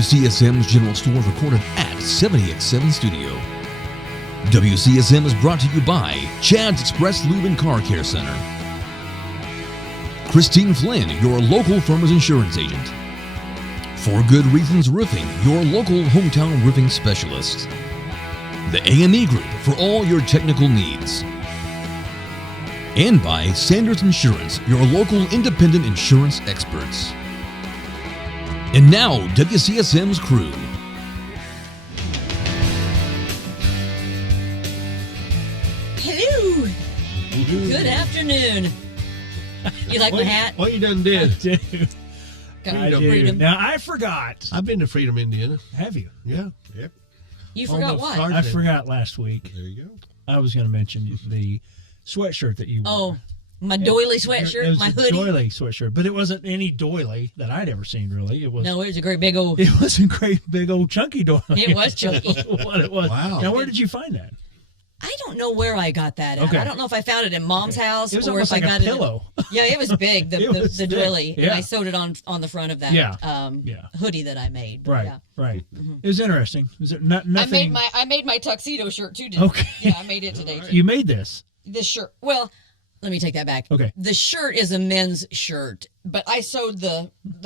WCSM's General Store recorded at 70X7 Studio. WCSM is brought to you by Chad's Express Lube and Car Care Center. Christine Flynn, your local Farmers Insurance agent. For Good Reasons Roofing, your local hometown roofing specialist. The AME Group for all your technical needs. And by Sanders Insurance, your local independent insurance experts. And now, WCSM's crew. Hello. Good afternoon. You like my hat? What you done did? I do. Now, I forgot. I've been to Freedom, Indiana. Have you? Yeah. Yep. You forgot Almost what? started. I forgot last week. There you go. I was going to mention the sweatshirt that you wore. Oh, my doily It sweatshirt, was my a hoodie. doily sweatshirt, but it wasn't any doily that I'd ever seen, really. It was. No, it was a great big old. It was a great big old chunky doily. It was chunky. What it was. Wow. Now, where did you find that? I don't know where I got that at. Okay. I don't know if I found it in Mom's house It was or almost if I like got a pillow. Yeah, it was big. The It was the big. doily, and Yeah. I sewed it on the front of that Yeah. hoodie that I made. Right, Yeah. right. It was interesting. Was it nothing? I made my tuxedo shirt too. Didn't Okay. I? Yeah, I made it today. Too. You made this. This shirt. Well, let me take that back. Okay. The shirt is a men's shirt, but I sewed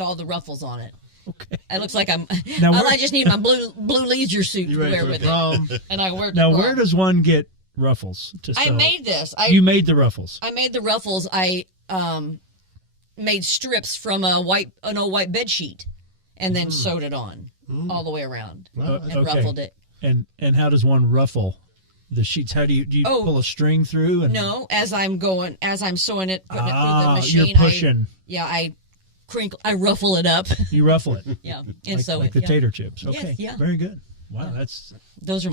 all the ruffles on it. Okay. It looks like I'm. Now, I just need my blue leisure suit You to ready wear for with prom? it, and I wear it. Now, to where prom. does one get ruffles to sew? I made this? You made the ruffles. I made the ruffles. I made strips from an old white bed sheet, and then sewed it on all the way around and ruffled it. And how does one ruffle the sheets? How do you pull a string through? And No, as I'm sewing it, putting it through the machine. You're pushing. I ruffle it up. You ruffle it. Yeah, and so like the tater chips. Okay, yeah. very good. Wow, that's Those are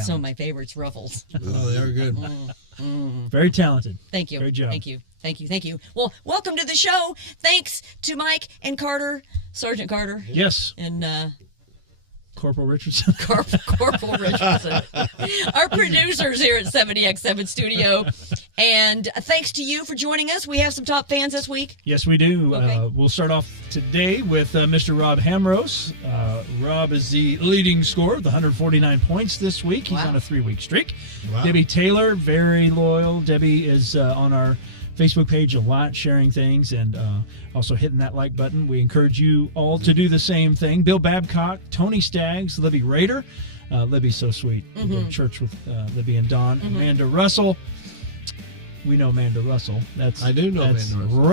some of my favorites, ruffles. Oh, they are good. very talented. Thank you. Great job. Thank you. Well, welcome to the show. Thanks to Mike and Carter, Sergeant Carter, Yes, and Corporal Richardson. Corporal Richardson, our producers here at 70X7 Studio. And thanks to you for joining us. We have some top fans this week. Yes, we do. Okay. We'll start off today with Mr. Rob Hamrose. Rob is the leading scorer with 149 points this week. He's Wow. on a 3-week streak. Wow. Debbie Taylor, very loyal. Debbie is on our Facebook page a lot, sharing things and also hitting that like button. We encourage you all to do the same thing. Bill Babcock, Tony Staggs, Libby Rader. Libby's so sweet. We go to church with Libby and Dawn. Amanda Russell. We know Amanda Russell. I do know that's Amanda Russell.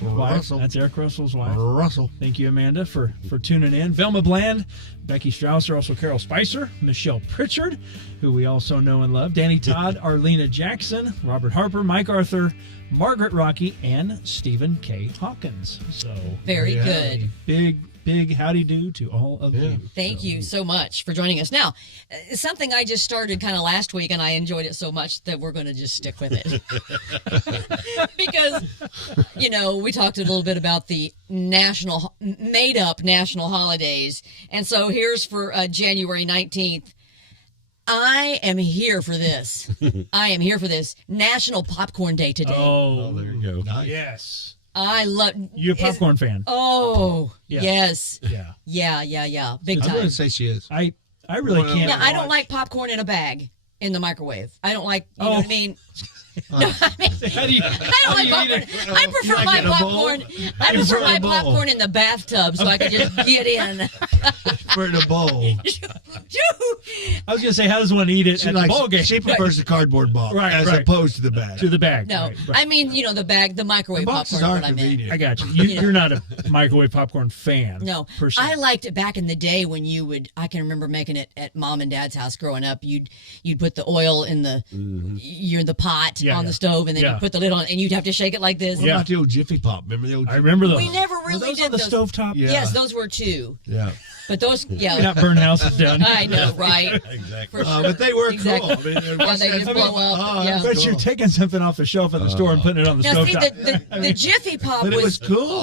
Russell's wife. Russell. That's Eric Russell's wife. Russell. Thank you, Amanda, for tuning in. Velma Bland, Becky Strausser, also Carol Spicer, Michelle Pritchard, who we also know and love, Danny Todd, Arlena Jackson, Robert Harper, Mike Arthur, Margaret Rocky, and Stephen K. Hawkins. So Very Yeah. good. big howdy do to all of you. Thank you so much for joining us. Now, something I just started kind of last week, and I enjoyed it so much that we're going to just stick with it. Because, we talked a little bit about the made-up national holidays. And so here's for January 19th. I am here for this. I am here for this. National Popcorn Day today. Oh, there you go. Nice. yes. I love... You a popcorn fan? Oh, Yeah. yes. Yeah. Yeah. Big I'm going time. to say she is. I really Well, can't. Yeah, I don't watch- like popcorn in a bag in the microwave. I don't like, you know what I mean? No, I mean, How do you, I don't like popcorn. I prefer my like it in a bowl? popcorn. I You prefer prefer my a bowl? popcorn in the bathtub so I can just get in. We're in a bowl. I was going to say, how does one eat it She at likes. the ball game? She prefers the cardboard box Right, as right. opposed to the bag. To the bag. No, right, right. I mean, the bag, the microwave The boxes popcorn. are What I meant. convenient. I got you. You're not a microwave popcorn fan. No, per se. I liked it back in the day when I can remember making it at Mom and Dad's house growing up. You'd put the oil in the pot Yeah, on yeah. the stove, and then Yeah. you put the lid on, and you'd have to shake it like this. What about the old Jiffy Pop? Remember the old I Jiffy remember those. We never Were really those did on the those. stovetop? Yeah. Yes, those were two. Yeah. But those, yeah. Not burn houses down. I know, right? Exactly. For sure. But they were Exactly. cool. I mean, Yeah, they just blow up. Yeah. But you're taking something off the shelf at the store and putting it on the Now, see, stovetop. the Jiffy Pop But it was cool.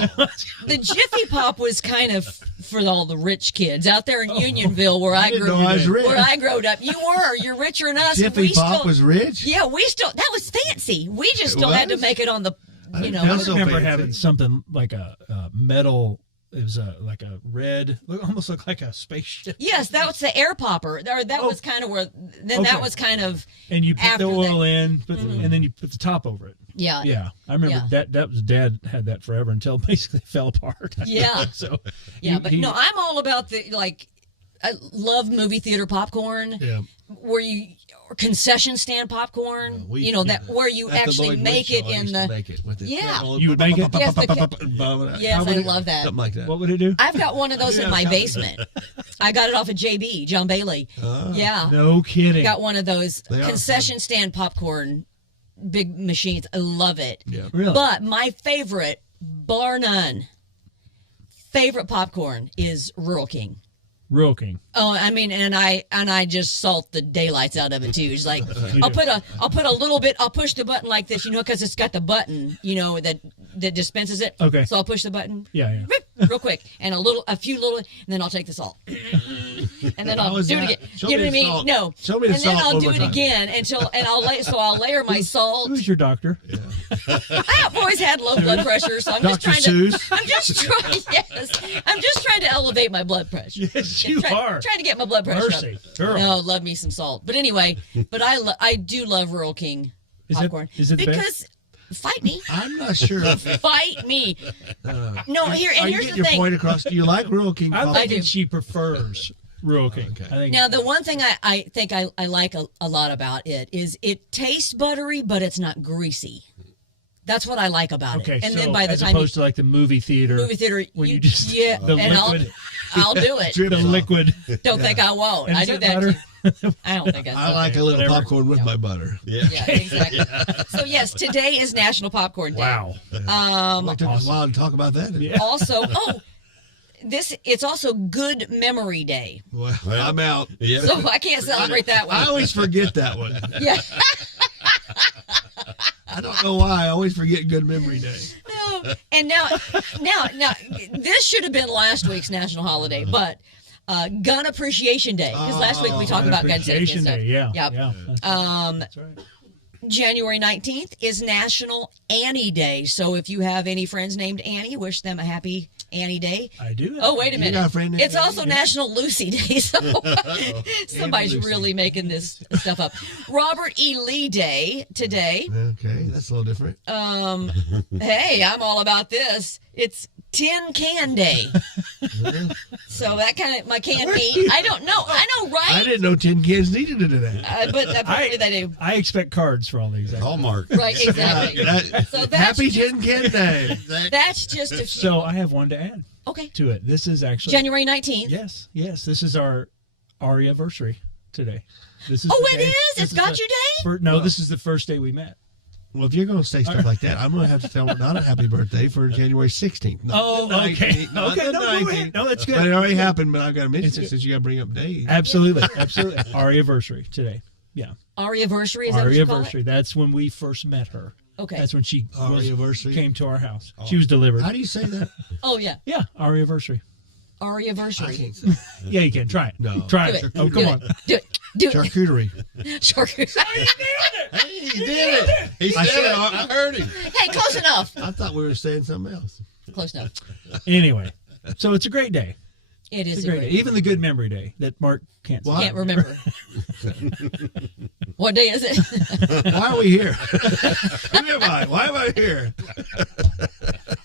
the Jiffy Pop was kind of for all the rich kids out there in Unionville, where I didn't grew know I was rich. where I growed up. You're richer than us. and Jiffy we Pop still, was rich. Yeah, that was fancy. We just It still had to was? make it on the, I didn't I know so remember fancy. having something like a metal It was like a red, almost looked like a spaceship. Yes, that was the air popper. Or that was kind of where. Then that Okay. was kind of. And you put after the oil that. in, and then you put the top over it. Yeah. Yeah, I remember that was Dad had that forever until it basically fell apart. Yeah. So Yeah, but no, I'm all about the I love movie theater popcorn. Yeah. Where you or concession stand popcorn. That where you At the actually Lloyd make Wood it show, I in used to the. make it with it. Yeah. You would make it? Yes, Yes, How would I it- love that. Something like that. What would it do? I've got one of those in my basement. I got it off of JB, John Bailey. Yeah. No kidding. Got one of those They are concession stand popcorn big machines. I love it. Yeah. Really? But my favorite, bar none, favorite popcorn is Rural King. Rural King. Oh, I mean, and I just salt the daylights out of it too. It's like I'll put a little bit. I'll push the button like this, because it's got the button, that dispenses it. Okay. So I'll push the button. Yeah. Real quick, and a few little, and then I'll take the salt, and then I'll How is do it that? again. Show You know me what I the mean? salt. No. Show me the and then salt I'll one do more it time. again I'll layer my salt. Who's your doctor? I've always had low blood pressure, so I'm Dr. just trying Seuss? to. I'm just trying. Yes, I'm just trying to elevate my blood pressure. Yes, you are. Trying to get my blood pressure Mercy, up. girl. No, love me some salt. But anyway, I do love Rural King popcorn is it the best? because fight me, I'm not sure. fight me. No, here Are and you here's getting the your thing. point across? Do you like Rural King? I'm coffee? thinking do. she prefers Rural King. Okay. I think Now, the one thing I think I like a lot about it is it tastes buttery, but it's not greasy. That's what I like about okay. it. And so then by the as time opposed to like the movie theater, when you just and the liquid, I'll do it. the liquid. Don't think I won't. And I is do that that butter? too. I don't think I like a little Whatever. popcorn with my butter. Yeah, exactly. So yes, today is National Popcorn Day. Wow. It took us a while to talk about that. Yeah. Also, it's also Good Memory Day. Well, I'm out. Yeah. So I can't celebrate that I one. always forget that one. Yeah. I don't know why. I always forget Good Memory Day. No. And now, this should have been last week's national holiday, but Gun Appreciation Day, because last week we talked about gun safety and Appreciation stuff. Day. Yeah. Yep. Yeah. That's right. January 19th is National Annie Day. So if you have any friends named Annie, wish them a happy Annie Day. I do. Oh, wait a minute. got a friend named It's Annie? also National Lucy Day. So somebody's Lucy. really making this stuff up. Robert E. Lee Day today. Okay, that's a little different. Hey, I'm all about this. It's Tin Can Day. So that kind of my canned meat. I don't know. I know, right? I didn't know tin cans needed to do that. But apparently they do. I expect cards for all these. Hallmark. Right, exactly. So that's Happy just, Tin Can Day. that's just a few. So I have one to add Okay. to it. This is actually January 19th. Yes. This is our anniversary today. This is Oh, the it day- is? this It's got you day? No, this is the first day we met. Well, if you're going to say stuff like that, I'm going to have to tell Donna happy birthday for January 16th. Not Oh, the 19th, okay. not Okay, the no, go 19th. ahead. No, that's good. But it already happened, but I've got to mention it since you got to bring up days. Absolutely. Our anniversary today. Yeah. Our anniversary, is that Our what you call anniversary. it? That's when we first met her. Okay. That's when she Our anniversary? came to our house. She was delivered. How do you say that? Oh, yeah. Yeah, our anniversary. Our I anniversary. can't say it. Yeah, you can try it. No. Try Do it. it. Oh, Do come it. on. Do it. Do it. Charcuterie. Charcuterie. Hey, he did it. He I said said it. it. I heard him. Hey, close enough. I thought we were saying something else. Close enough. Anyway, so it's a great day. It is It's a great day. Even the good memory day that Mark can't Why? say. Can't remember. What day is it? Why are we here? Who am I? Why am I here?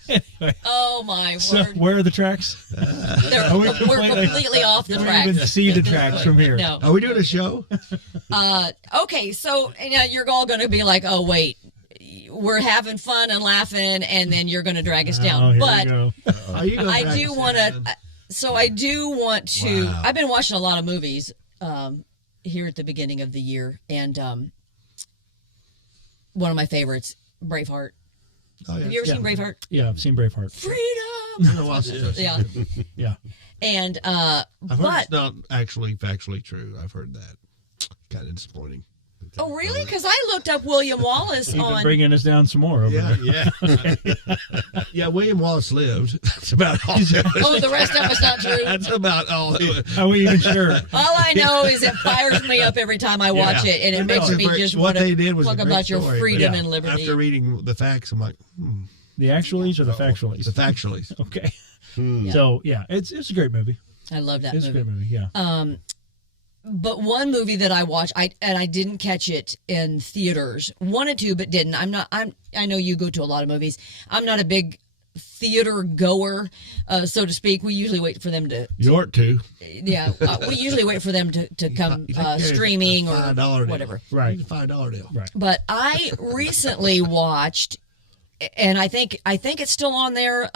Anyway, Oh, my so word. where are the tracks? We're completely off the We don't track. even see the tracks from here. No. Are we doing a show? Okay, so you're all going to be like, oh, wait. We're having fun and laughing, and then you're going to drag us Oh, down. here But we go. Are you gonna I drag do us want down? to. So I do want to. Wow. I've been watching a lot of movies here at the beginning of the year, and one of my favorites, Braveheart. Oh, yeah. Have you ever Yeah. seen Braveheart? Yeah, I've seen Braveheart. Freedom. No, I'll see it. Yeah, Yeah. and I've heard but it's not actually factually true. I've heard that. Kind of disappointing. oh really? Because I looked up William Wallace You've been on. bringing us down some more over Yeah, there. yeah. Yeah, William Wallace lived. That's about all. Oh, the rest of it's not true. That's about all. Are we even sure? All I know is it fires me up every time I watch Yeah. it, and it No, makes me but just what want they to did was a talk great about your story, but freedom yeah. and liberty. After reading the facts, I'm like, The actualies or the the factualies? factualies. Okay. So yeah, it's a great movie. I love that It's a movie. great movie. Yeah. But one movie that I watched, I didn't catch it in theaters. Wanted to, but didn't. I know you go to a lot of movies. I'm not a big theater goer, so to speak. We usually wait for them to. You ought to. Yeah, we usually wait for them to come streaming or $5 deal. whatever. Right. $5 deal. Right. But I recently watched, and I think it's still on there.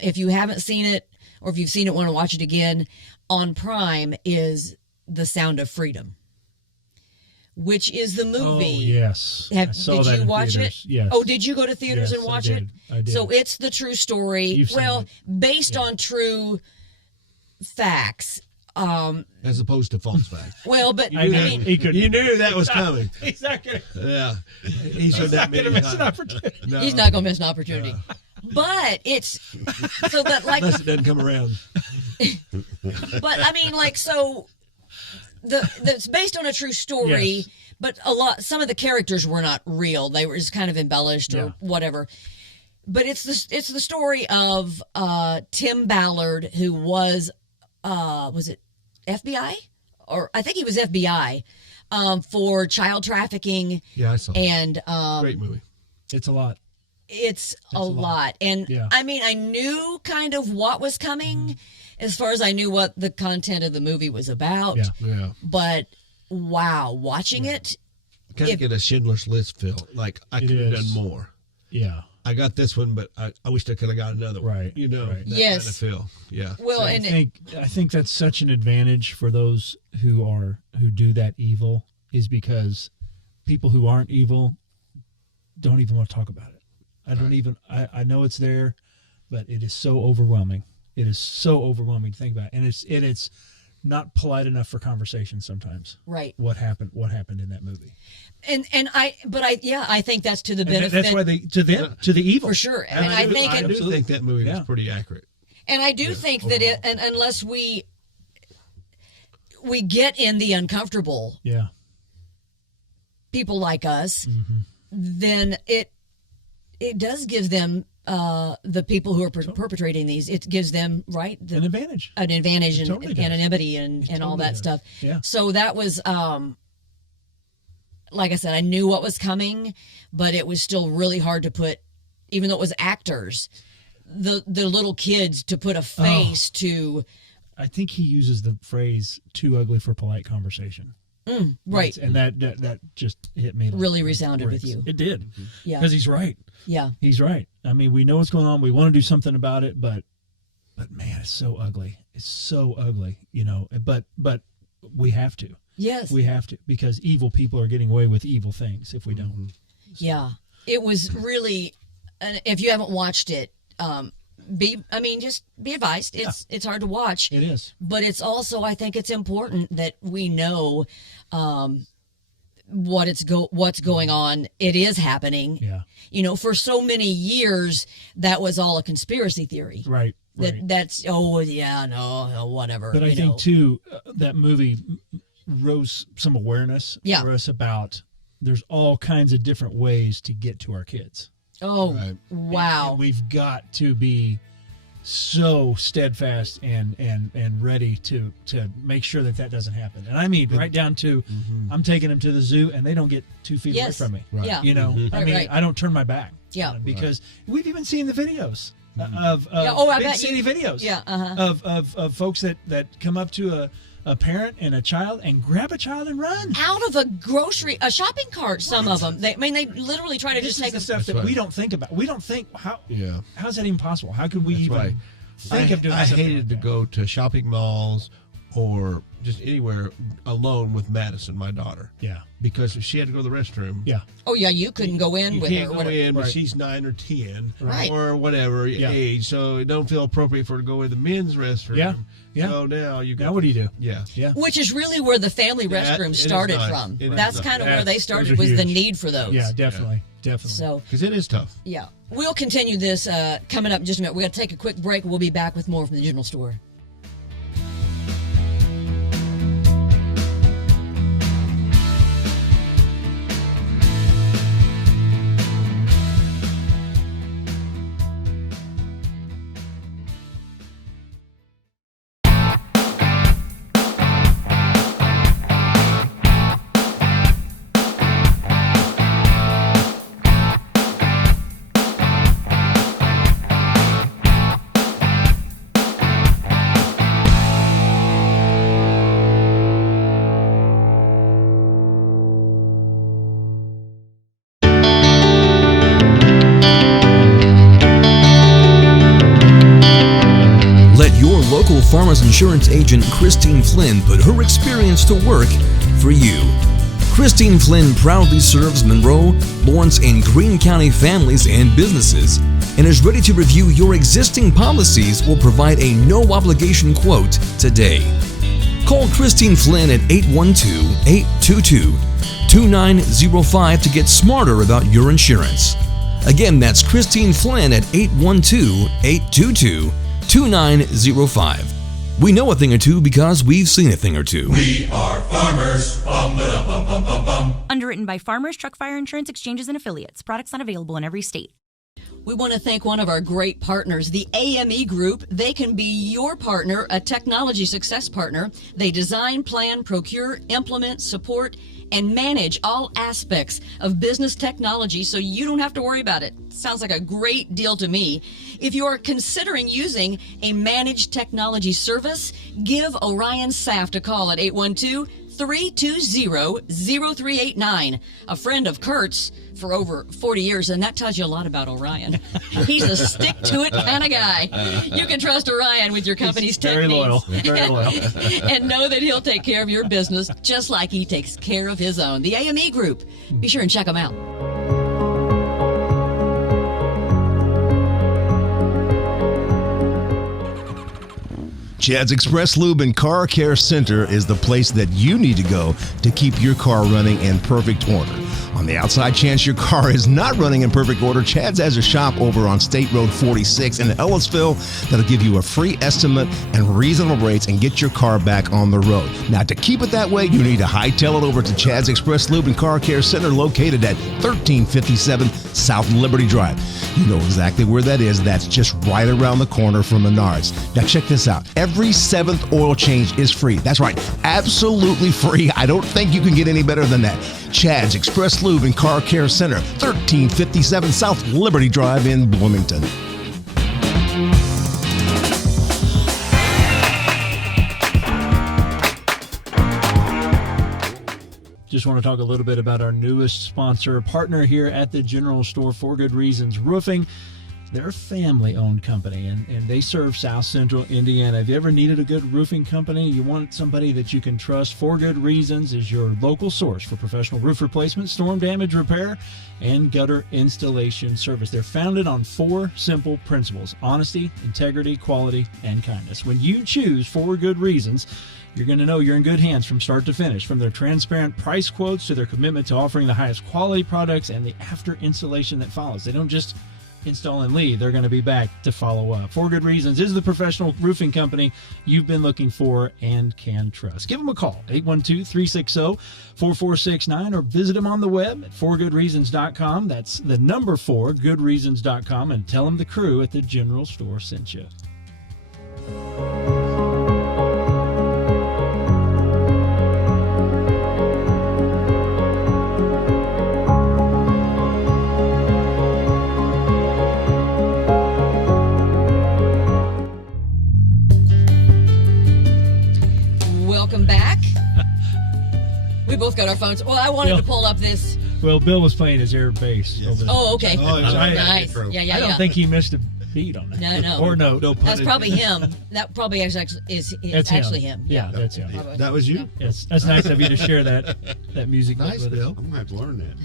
If you haven't seen it, or if you've seen it, want to watch it again, on Prime is The Sound of Freedom, which is the movie. Oh yes. I saw Did that you in watch theaters. it? Yes. Oh, did you go to theaters Yes, and watch I it? did. I did. So it's the true story. You've seen Well, it. based on true facts. As opposed to false facts. Well, but I mean, he could. You knew that was coming. He's not gonna. Yeah. He's He's not gonna miss an times. opportunity. No. he's not going to miss an opportunity. But it's so that like, Unless it doesn't come around. but I mean, like, so that's based on a true story. Yes. But some of the characters were not real. They were just kind of embellished or whatever. But it's the story of Tim Ballard, who was it FBI? Or I think he was FBI for child trafficking. Yeah, I saw it. And Great movie. It's a lot. it's a lot. And Yeah. I mean, I knew kind of what was coming as far as I knew what the content of the movie was about. Yeah. Yeah. But wow, watching it, Kind of get a Schindler's List feel. Like I It could have is. done more. Yeah. I got this one, but I wish I could have got another one. Right, You know, right. that Yes. kind of feel. Yeah. well, I and think that's such an advantage for those who do that evil, is because people who aren't evil don't even want to talk about it. I know it's there, but it is so overwhelming. It is so overwhelming to think about, and it's not polite enough for conversation sometimes. right. What happened in that movie? And I think that's to the And benefit. that's why to the evil for sure. And I think I do think that movie was Yeah. pretty accurate. And I do think that unless we get in the uncomfortable, Yeah. people like us, Mm-hmm. then it does give them the people who are perpetrating these. It gives them An advantage. an advantage It and totally does. anonymity and all totally that does. stuff. Yeah. So that was like I said, I knew what was coming, but it was still really hard to put, even though it was actors, the little kids to put a face to. I think he uses the phrase "too ugly for polite conversation." Right. And that just hit me. like Really resounded with bricks. you. It did. Yeah. Because he's right. Yeah. He's right. I mean, we know what's going on. We want to do something about it, but man, it's so ugly. It's so ugly, you know. But we have to. Yes. We have to, because evil people are getting away with evil things if we don't. Yeah. It was really, if you haven't watched it, just be advised. It's hard to watch. It is. But it's also, I think it's important that we know what's going on. It is happening. Yeah. You know, for so many years, that was all a conspiracy theory. Right. That's whatever. But I think too, that movie rose some awareness for us about there's all kinds of different ways to get to our kids. Oh, Right. wow. And we've got to be so steadfast and ready to make sure that doesn't happen. And I mean, right down to, I'm taking them to the zoo and they don't get 2 feet away from me. Right. Yeah. You know, I mean, Right. I don't turn my back. Yeah. on it, because we've even seen the videos of I big bet city you- videos Yeah, uh-huh. of folks that come up to a parent and a child and grab a child and run. Out of a shopping cart, some of them. They literally try to This just is take the a stuff that right. we don't think about. We don't think how's that even possible? How could we That's even right. think of doing I something hated like to that? go to shopping malls or just anywhere alone with Madison, my daughter. Yeah. Because if she had to go to the restroom, Yeah. Oh yeah, you couldn't go in you with can't her. go Whatever. in, but Right. she's 9 or 10 Right. or whatever Yeah. age, so it don't feel appropriate for her to go in the men's restroom. Yeah. Yeah. So now you go. Now what do you do? Yeah. Yeah. Which is really where the family Yeah, it restroom is started nice. from. It is That's nice. kind of where they Those started, are was the huge. need for those. Yeah, definitely. Definitely. So Because it is tough. yeah, we'll continue this coming up in just a minute. We're going to take a quick break. We'll be back with more from the Digital Store. Farmers Insurance agent Christine Flynn put her experience to work for you. Christine Flynn proudly serves Monroe, Lawrence, and Greene County families and businesses and is ready to review your existing policies or provide a no-obligation quote today. Call Christine Flynn at 812-822-2905 to get smarter about your insurance. Again, that's Christine Flynn at 812-822-2905. We know a thing or two because we've seen a thing or two. We are farmers. Bum, ba, bum, bum, bum, bum. Underwritten by Farmers Truck Fire Insurance Exchanges and Affiliates. Products not available in every state. We want to thank one of our great partners, the AME Group. They can be your partner, a technology success partner. They design, plan, procure, implement, support, and manage all aspects of business technology so you don't have to worry about it. Sounds like a great deal to me. If you are considering using a managed technology service, give Orion Saft a call at 812-320-0389. A friend of Kurt's for over 40 years, and that tells you a lot about Orion. He's a stick-to-it kind of guy. You can trust Orion with your company's tech very loyal. needs. Very loyal. And know that he'll take care of your business just like he takes care of his own. The AME Group. Be sure and check them out. Chad's Express Lube and Car Care Center is the place that you need to go to keep your car running in perfect order. On the outside chance your car is not running in perfect order, Chad's has a shop over on State Road 46 in Ellisville that'll give you a free estimate and reasonable rates and get your car back on the road. Now, to keep it that way, you need to hightail it over to Chad's Express Lube and Car Care Center located at 1357 South Liberty Drive. You know exactly where that is. That's just right around the corner from Menards. Now, check this out. Every 7th oil change is free. That's right. Absolutely free. I don't think you can get any better than that. Chad's Express Lube and Car Care Center, 1357 South Liberty Drive in Bloomington. Just want to talk a little bit about our newest sponsor, partner here at the General Store, For Good Reasons Roofing. They're a family-owned company, and they serve South Central Indiana. Have you ever needed a good roofing company? You want somebody that you can trust? For Good Reasons is your local source for professional roof replacement, storm damage repair, and gutter installation service. They're founded on 4 simple principles: honesty, integrity, quality, and kindness. When you choose For Good Reasons, you're going to know you're in good hands from start to finish, from their transparent price quotes to their commitment to offering the highest quality products and the after installation that follows. They don't just install and leave. They're going to be back to follow up. For Good Reasons is the professional roofing company you've been looking for and can trust. Give them a call, 812-360-4469, or visit them on the web at forgoodreasons.com. That's the number 4, goodreasons.com, and tell them the crew at the General Store sent you. Welcome back. We both got our phones. Well, I wanted to pull up this. Well, Bill was playing his air bass over there. Oh, okay. Oh, Nice. Yeah. I don't think he missed a beat on that. No. Or no. That's probably him. That probably is actually him. Yeah, that's him. That was you? Yes, that's nice of you to share that music. Nice, with us. Bill. I'm going to have to learn that.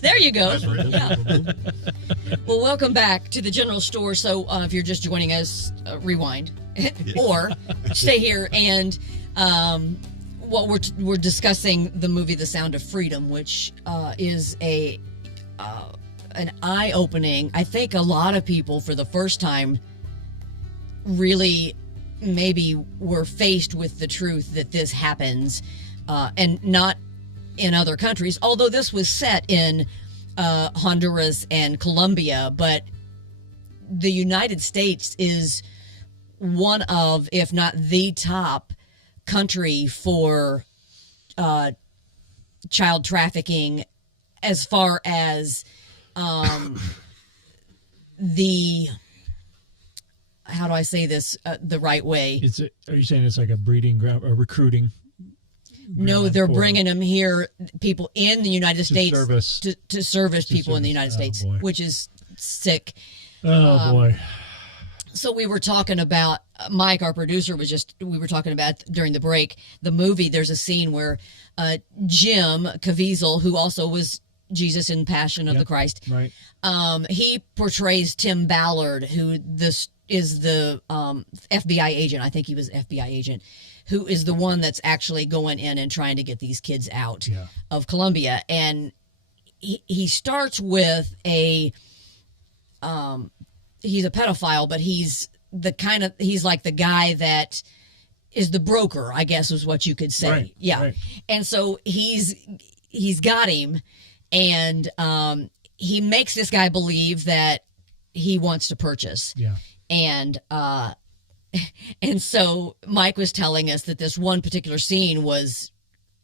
There you go. That's right. Yeah. Well, welcome back to the General Store. So if you're just joining us, rewind or stay here and we're discussing the movie The Sound of Freedom, which is an eye-opening. I think a lot of people for the first time really maybe were faced with the truth that this happens and not in other countries, although this was set in Honduras and Colombia, but the United States is one of, if not the top country for child trafficking, as far as the, how do I say this the right way? Are you saying it's like a breeding ground, or recruiting? No, they're bringing them here, people in the United States to service people in the United States, boy. which is sick. Oh, boy. So we were talking about Mike, our producer, we were talking about during the break the movie. There's a scene where Jim Caviezel, who also was Jesus in Passion of the Christ, right? He portrays Tim Ballard, who this is the FBI agent. I think he was FBI agent, who is the one that's actually going in and trying to get these kids out of Colombia. And he starts with he's a pedophile, but he's like the guy that is the broker, I guess is what you could say. Right, yeah. right. And so he's got him, and he makes this guy believe that he wants to purchase. Yeah. And so Mike was telling us that this one particular scene was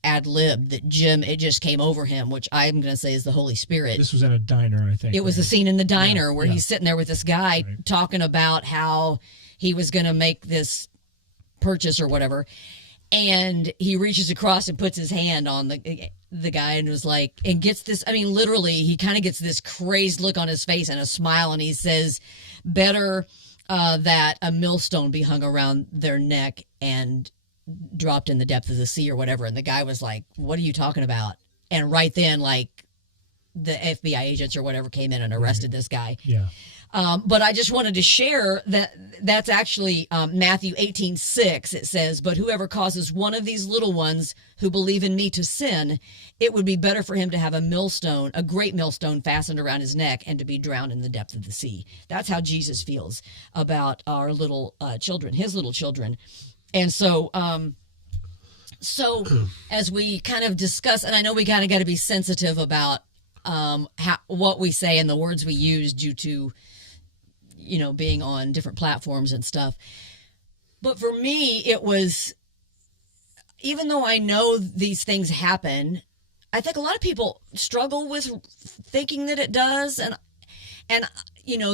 ad-libbed, that Jim, it just came over him, which I'm going to say is the Holy Spirit. This was in a diner, I think. It was the scene in the diner where he's sitting there with this guy Right. talking about how he was going to make this purchase or whatever. And he reaches across and puts his hand on the guy and was like, and gets this, I mean, literally, he kind of gets this crazed look on his face and a smile. And he says, better that a millstone be hung around their neck and dropped in the depth of the sea or whatever. And the guy was like, what are you talking about? And right then, like, the FBI agents or whatever came in and arrested this guy. Yeah. But I just wanted to share that's actually Matthew 18:6. It says, but whoever causes one of these little ones who believe in me to sin, it would be better for him to have a great millstone fastened around his neck and to be drowned in the depth of the sea. That's how Jesus feels about our little children, his little children. And so, as we kind of discuss, and I know we kind of got to be sensitive about what we say and the words we use due to, being on different platforms and stuff. But for me, it was, even though I know these things happen, I think a lot of people struggle with thinking that it does. And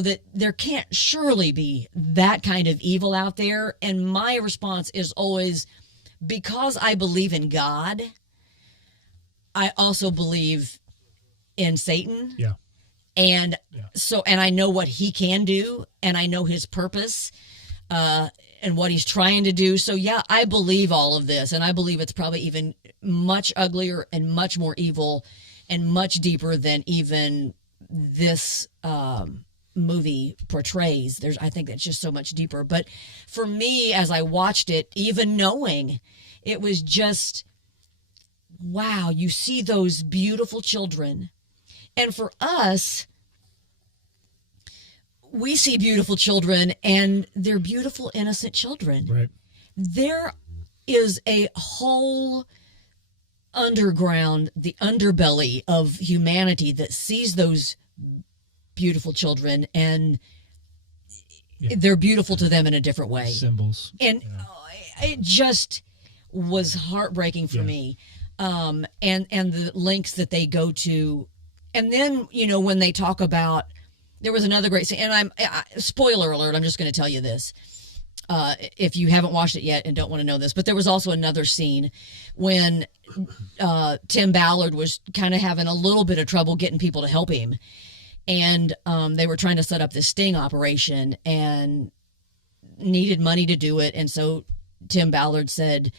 that there can't surely be that kind of evil out there. And my response is always, because I believe in God, I also believe in Satan. Yeah. And and I know what he can do, and I know his purpose, and what he's trying to do. So yeah, I believe all of this, and I believe it's probably even much uglier and much more evil and much deeper than even this movie portrays. I think that's just so much deeper. But for me, as I watched it, even knowing, it was just, wow, you see those beautiful children. And for us, we see beautiful children, and they're beautiful, innocent children. Right. There is a whole underground, the underbelly of humanity that sees those beautiful children, and they're beautiful to them in a different way. Symbols. And it just was heartbreaking for me. And the links that they go to. And then, when they talk about, there was another great scene, and spoiler alert, I'm just going to tell you this. If you haven't watched it yet and don't want to know this, but there was also another scene when Tim Ballard was kind of having a little bit of trouble getting people to help him. And they were trying to set up this sting operation and needed money to do it. And so Tim Ballard said,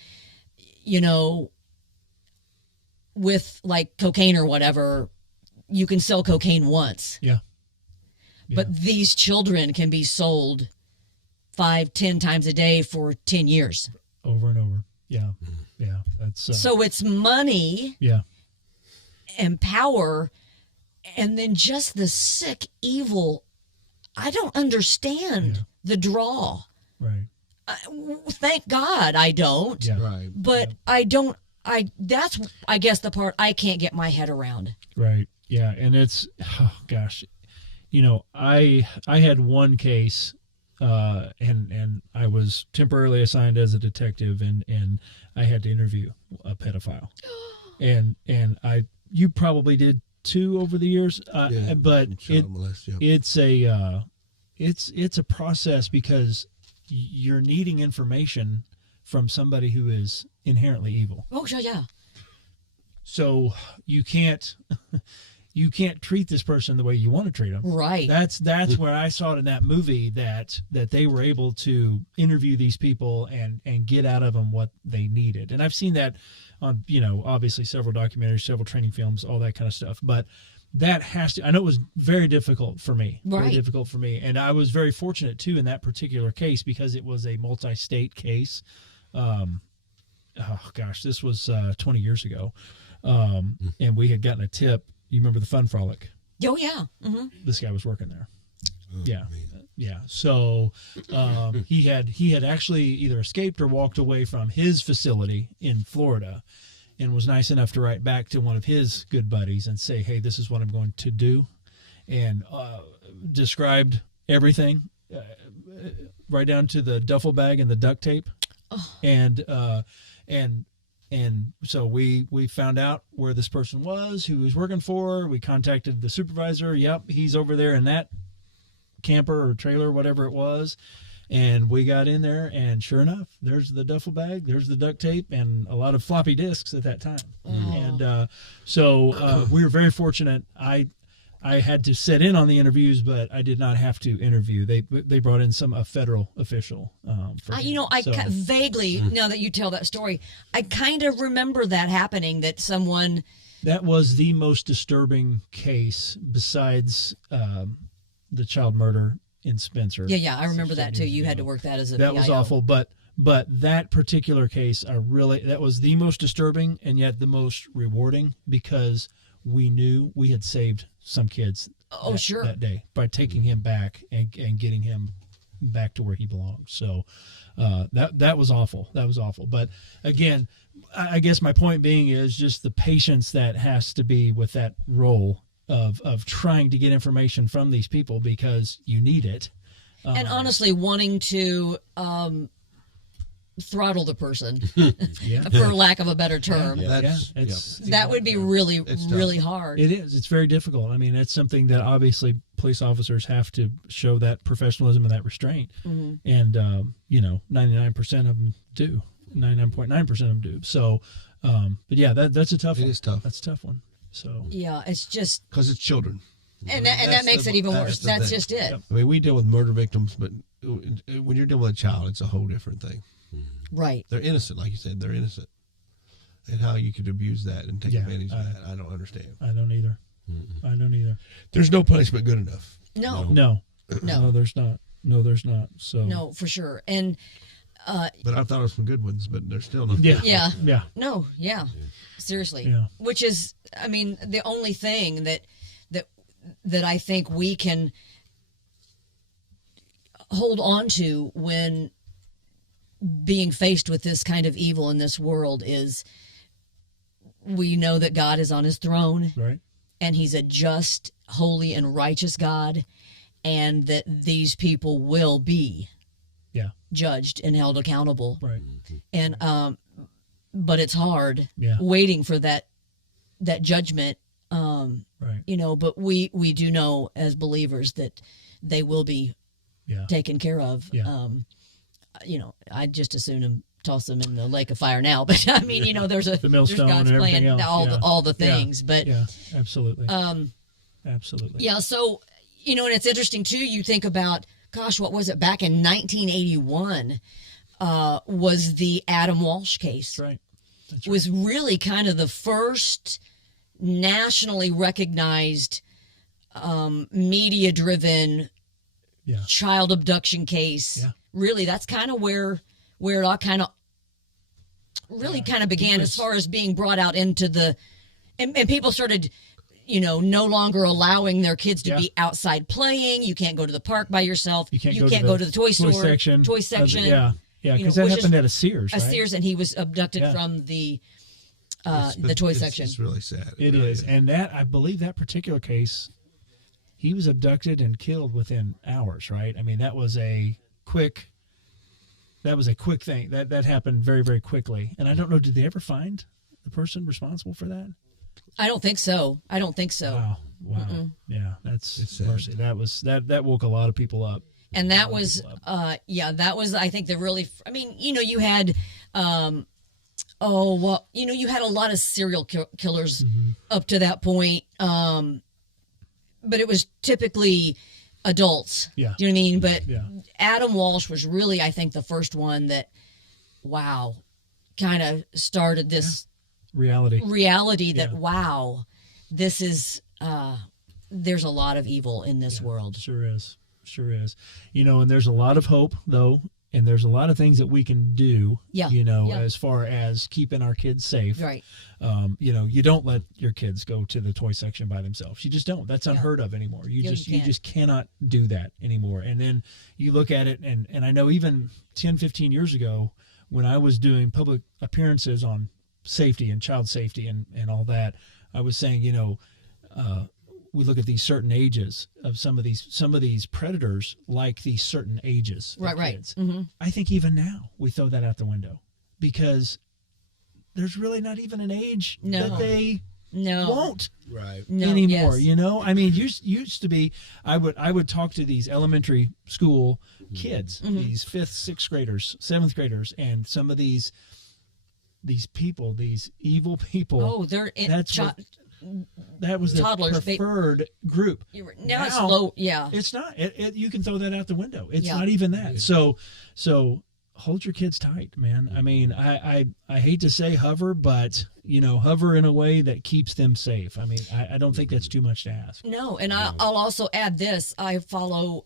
with like cocaine or whatever, you can sell cocaine once. Yeah. But these children can be sold 5-10 times a day for 10 years. Over and over. Yeah. Yeah. That's so it's money. Yeah. And power. And then just the sick evil. I don't understand the draw. Right. Thank God I don't. Yeah. Right. But that's, I guess, the part I can't get my head around. Right. Yeah. And it's, oh gosh, I had one case, and I was temporarily assigned as a detective, and I had to interview a pedophile. and you probably did too over the years, but it's a process, because you're needing information from somebody who is inherently evil. Oh, sure, yeah. So you can't you can't treat this person the way you want to treat them. Right. That's where I saw it in that movie, that they were able to interview these people and get out of them what they needed. And I've seen that on, obviously several documentaries, several training films, all that kind of stuff. But that has to, I know it was very difficult for me. Right. Very difficult for me. And I was very fortunate too in that particular case, because it was a multi-state case. This was 20 years ago. And we had gotten a tip. You remember the Fun Frolic? Oh, yeah. Mm-hmm. This guy was working there. Yeah. So he had actually either escaped or walked away from his facility in Florida, and was nice enough to write back to one of his good buddies and say, hey, this is what I'm going to do, and described everything, right down to the duffel bag and the duct tape. Oh. And so we found out where this person was, who he was working for. We contacted the supervisor. Yep, he's over there in that camper or trailer, whatever it was. And we got in there, and sure enough, there's the duffel bag, there's the duct tape, and a lot of floppy disks at that time. And so we were very fortunate. I had to sit in on the interviews, but I did not have to interview. They brought in a federal official. Vaguely, now that you tell that story, I kind of remember that happening, that someone... That was the most disturbing case besides the child murder in Spencer. Yeah, I remember that too. You had to work that as a That VIO. was awful, but that particular case, that was the most disturbing and yet the most rewarding, because we knew we had saved some kids that day by taking him back and getting him back to where he belonged. So that was awful. That was awful. But again, I guess my point being is just the patience that has to be with that role of trying to get information from these people, because you need it. And honestly, wanting to throttle the person, for lack of a better term. That would be really hard. It is. It's very difficult. I mean, that's something that obviously police officers have to show, that professionalism and that restraint. Mm-hmm. And, 99% of them do. 99.9% of them do. So, but yeah, that's a tough one. It is tough. That's a tough one. So yeah, it's just... Because it's children. And that makes it even worse. That's just it. I mean, we deal with murder victims, but when you're dealing with a child, it's a whole different thing. Right. They're innocent, like you said. They're innocent. And how you could abuse that and take advantage of that, I don't understand. I don't either. I don't either. There's no punishment good enough. No, there's not. No, there's not. So no, for sure. And but I thought of some good ones, but they're still not. Yeah. No, Seriously. Yeah. Which is, I mean, the only thing that I think we can hold on to when being faced with this kind of evil in this world is, we know that God is on his throne, right? And he's a just, holy, and righteous God, and that these people will be judged and held accountable. Right. And but it's hard waiting for that judgment. Right. But we do know as believers that they will be taken care of. Yeah. I'd just as soon toss them in the lake of fire now. But I mean, there's the millstone, God's and plan, else. all the things. But absolutely. Absolutely. Yeah. So and it's interesting too. You think about, gosh, what was it back in 1981? Was the Adam Walsh case? That's right. Was really kind of the first nationally recognized media-driven child abduction case. Yeah. Really, that's kind of where it all kind of began, as far as being brought out into the, and people started, no longer allowing their kids to be outside playing. You can't go to the park by yourself. You can't go to the toy store. Toy section. Because that happened at a Sears. A Sears, and he was abducted from the toy section. It's really sad. It really is. And I believe that particular case, he was abducted and killed within hours, right? I mean, that was a quick thing. That happened very, very quickly. And I don't know, did they ever find the person responsible for that? I don't think so. Wow. Mm-mm. Yeah, that's mercy. That woke a lot of people up. And that was, I think the really, I mean, you had, you had a lot of serial killers up to that point. but it was typically adults. Yeah. Do you know what I mean? But Yeah. Adam Walsh was really, I think, the first one that, wow, kind of started this Reality. that, Yeah. wow, this is, there's a lot of evil in this world. Sure is. Sure is. And there's a lot of hope, though, and there's a lot of things that we can do, Yeah. Yeah. as far as keeping our kids safe. Right. You don't let your kids go to the toy section by themselves. You just don't. That's unheard of anymore. You Yeah, just you you can't. just cannot do that anymore. And then you look at it, and I know even 10, 15 years ago, when I was doing public appearances on safety and child safety and all that, I was saying, we look at these certain ages of some of these predators, like these certain ages of Right. kids. Mm-hmm. I think even now we throw that out the window because there's really not even an age No. that they No. won't Right. No. anymore. Yes. I mean, used to be, I would talk to these elementary school kids, Mm-hmm. these 5th, 6th graders, 7th graders, and some of these people, these evil people. Oh, they're That was the toddlers, preferred group. now it's low. Yeah. It's not. You can throw that out the window. It's Yeah. not even that. So hold your kids tight, man. I mean, I hate to say hover, but hover in a way that keeps them safe. I mean, I don't think that's too much to ask. No, and I'll also add this. I follow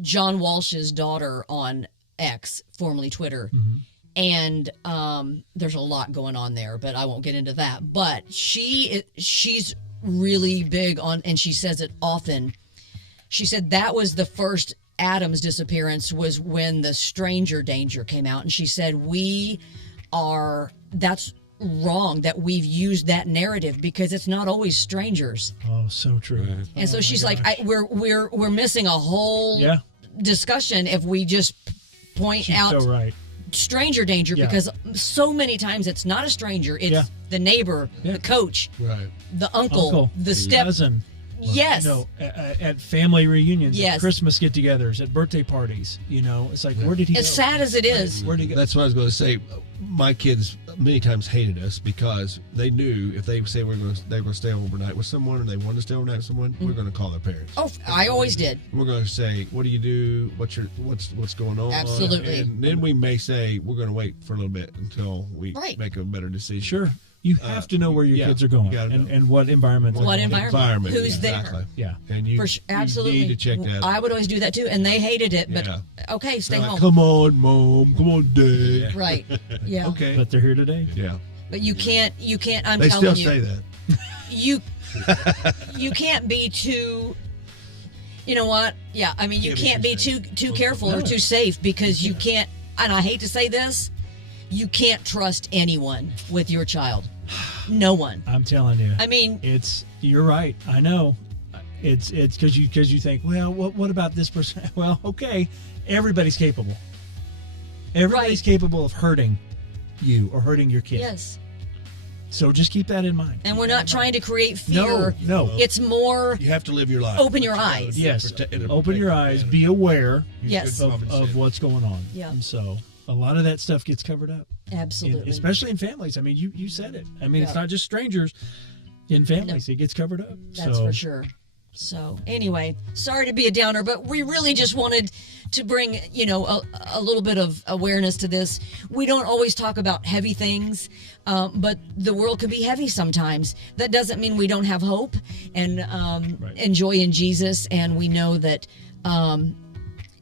John Walsh's daughter on X, formerly Twitter. Mm-hmm. And there's a lot going on there, but I won't get into that. But she's really big on, and she says it often. She said that was the first Adam's disappearance was when the stranger danger came out, and she said that's wrong that we've used that narrative because it's not always strangers. Oh, so true. Right. And so Oh, she's my like, gosh. we're missing a whole Yeah. discussion if we just point She's out so right. stranger danger Yeah. because so many times it's not a stranger, it's Yeah. the neighbor, Yeah. the coach, Right. the uncle, the step. cousin. Yes. At family reunions, Yes. at Christmas get-togethers, at birthday parties. It's like, where did he As go? sad as it is, Where did he go? That's what I was going to say. My kids many times hated us because they knew if they say they were going to stay overnight with someone and they wanted to stay overnight with someone, we're going to call their parents. oh, I always did. We're going to say, "What do you do? What's going on?" Absolutely. And then we may say we're going to wait for a little bit until we Right. make a better decision. Sure. You have to know where your yeah, kids are going you gotta and, know. and what environment. What environment? Who's there? exactly. Yeah. And you, Absolutely. you need to check that out. I would always do that too, and they hated it, but Yeah. okay, stay They're home. like, come on, Mom. Come on, Dad. Right. Yeah. Okay. But they're here today. Yeah. But you can't, I'm They telling still you. say that. You can't be too, you know what? Yeah, I mean, you can't be too careful or too safe because you can't, and I hate to say this, you can't trust anyone with your child. No one. I'm telling you. I mean, You're right. I know. It's because you think, well, what about this person? Well, okay, everybody's capable. Everybody's Right. capable of hurting you or hurting your kid. yes. So just keep that in mind. And we're not trying to create fear. No. It's more, You have to live your life. Open your eyes. Yes. Protect- Open your eyes. Be aware yes, of what's going on. Yeah. And so a lot of that stuff gets covered up. absolutely. Especially in families. I mean, you said it. I mean, it's Yeah. not just strangers. In families, it gets covered up. That's so, for sure. So anyway, sorry to be a downer, but we really just wanted to bring, a little bit of awareness to this. We don't always talk about heavy things, but the world can be heavy sometimes. That doesn't mean we don't have hope and and joy in Jesus. And we know that,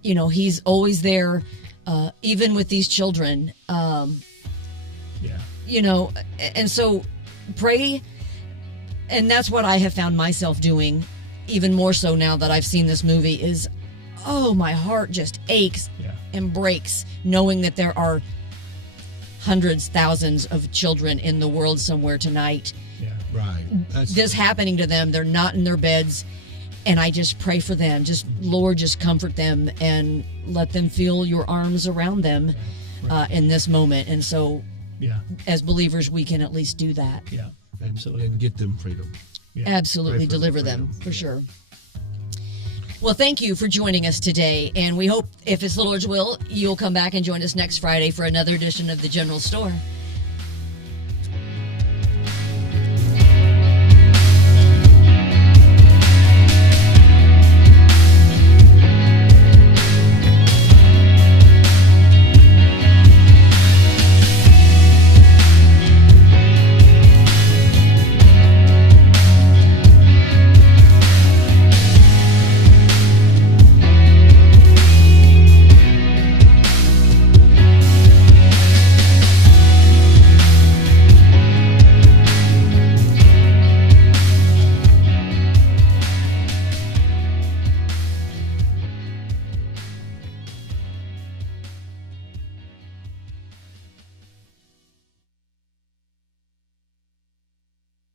He's always there, even with these children. Yeah. And so pray. And that's what I have found myself doing, even more so now that I've seen this movie, is, my heart just aches Yeah. and breaks knowing that there are hundreds, thousands of children in the world somewhere tonight. Yeah. Right. That's, This happening to them, they're not in their beds. And I just pray for them. Just, Lord, just comfort them and let them feel your arms around them in this moment. And so Yeah. as believers, we can at least do that. Yeah. and, Absolutely. and get them freedom. Absolutely Pray for deliver freedom. them for sure. Well, thank you for joining us today, and we hope, if it's the Lord's will, you'll come back and join us next Friday for another edition of the General Store.